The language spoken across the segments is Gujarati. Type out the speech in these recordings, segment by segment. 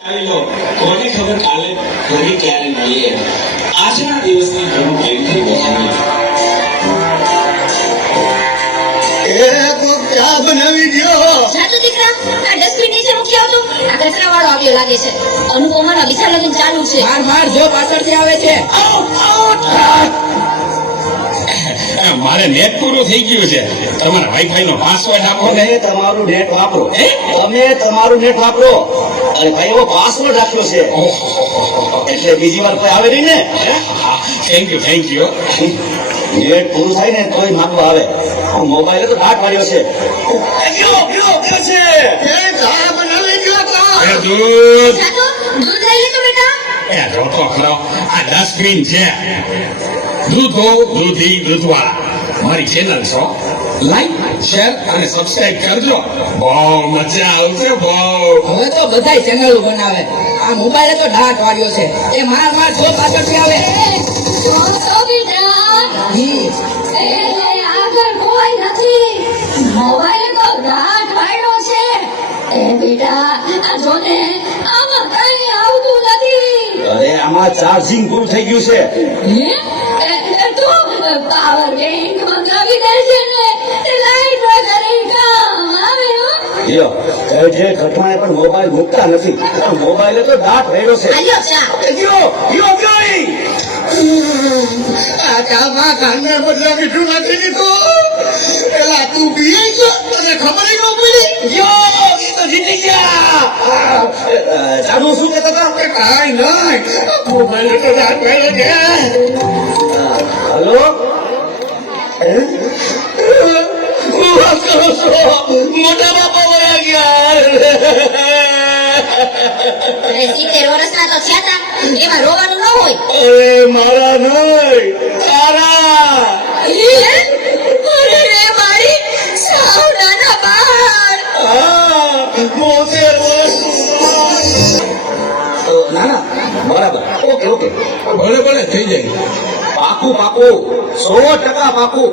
કોને ખબર કાલે ફરી ક્યારે મળીએ. આજના દિવસની ઘણું પ્રેમથી બેસાડી ચા બનાવી દો. જાતો દીકરા, આ ડસ્ટબિન નીચે મૂકી આવજો. આ કચરાવાળો આવ્યો લાગે છે. અનુપમાના બીજા લગ્ન ચાલુ છે. માર જો પાછળથી આવે છે. મારે નેટ પૂરું થઈ ગયું છે. તમારા વાઈફાઈ નો પાસવર્ડ આપો. તમે તમારું નેટ વાપરો. તમે તમારું નેટ વાપરો. અને ભાઈ એવો પાસવર્ડ રાખ્યો છે એટલે બીજી વાર કોઈ આવે નહીં ને. Thank you. નેટ પૂરું થાય ને કોઈ માંગવા આવે. મોબાઈલ તો દાટ વાળ્યો છે. દૂધ જાતો, દૂધ લઈ લેજો બેટા. રોટો ખરો. આ ડસ્ટબિન છે. દૂધો દૂધી દૂધવાળા મારી ચેનલ છો. લાઈક શેર અને સબસ્ક્રાઇબ કરજો. બહુ મજા આવશે. બહુ હવે તો બધાય ચેનલો બનાવે. આ મોબાઈલ તો દાટ વાળ્યો છે. એ માર જો પાછળથી આવે. તો બેટા, આગળ કોઈ નથી. મોબાઈલ તો દાટ વાળ્યો છે. બેટા, આ જોને, આમાં કઈ આવતું નથી. અરે આમાં ચાર્જિંગ પૂરું થઈ ગયું છે. પાવર બેંક મંગાવી દેજે ને. લાઈટ વગર કામ આવે હો. લ્યો, જે ઘટનાએ પણ મોબાઈલ મૂકતા નથી. મોબાઈલ તો દાટ વાળ્યો છે. આલ્યો ચા. આ ચામાં કાંગર બદલા મીઠું નથી દીધું. એલા તું પીએ ગયો તને ખબર ન પડી. તો જીતી ગયા. જાનુ શું કહેતા હતા? કાંઈ નહીં, મોબાઈલ તો દાટ વાળ્યો છે. હલો, મોટા બાપા વયા ગયા. 70 વર્ષના તો થયા તા. એમાં રોવાનું ન હોય. અરે મારા નહીં, તારા. અરે રે મારી સાવ નાના બાળ. 70 વર્ષ. ના બરાબર. ઓકે બરાબર થઈ જાય. પાકું 100% પાકું.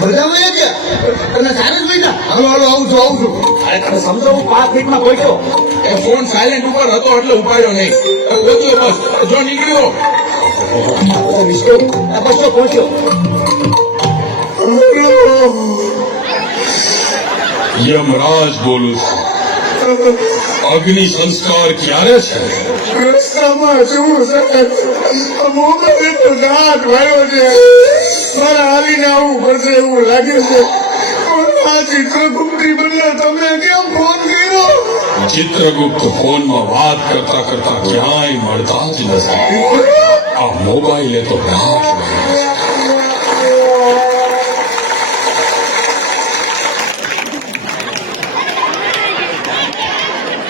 બધા વયા ગયા. તને સારે જ વયા. હાલો આવું છું. અરે તમે સમજો, હું 5 મિનિટમાં પહોંચ્યો. એ ફોન સાયલેન્ટ ઉપર હતો એટલે ઉપાડ્યો નહીં. પહોંચ્યો બસ. જો નીકળ્યો. બસો પહોંચ્યો. યમરાજ બોલું છું. અગ્નિ સંસ્કાર ક્યારે છે? રસ્તામાં શું છે? મોબાઈલ તો દાટ વાળ્યો છે. મારે હાલીને આવવું પડશે એવું લાગે છે. આ ચિત્રગુપ્તી બદલે તમે કેમ ફોન કર્યો? ચિત્રગુપ્ત ફોનમાં વાત કરતા કરતા ક્યાંય મળતા જ નથી. આ મોબાઈલે તો રાત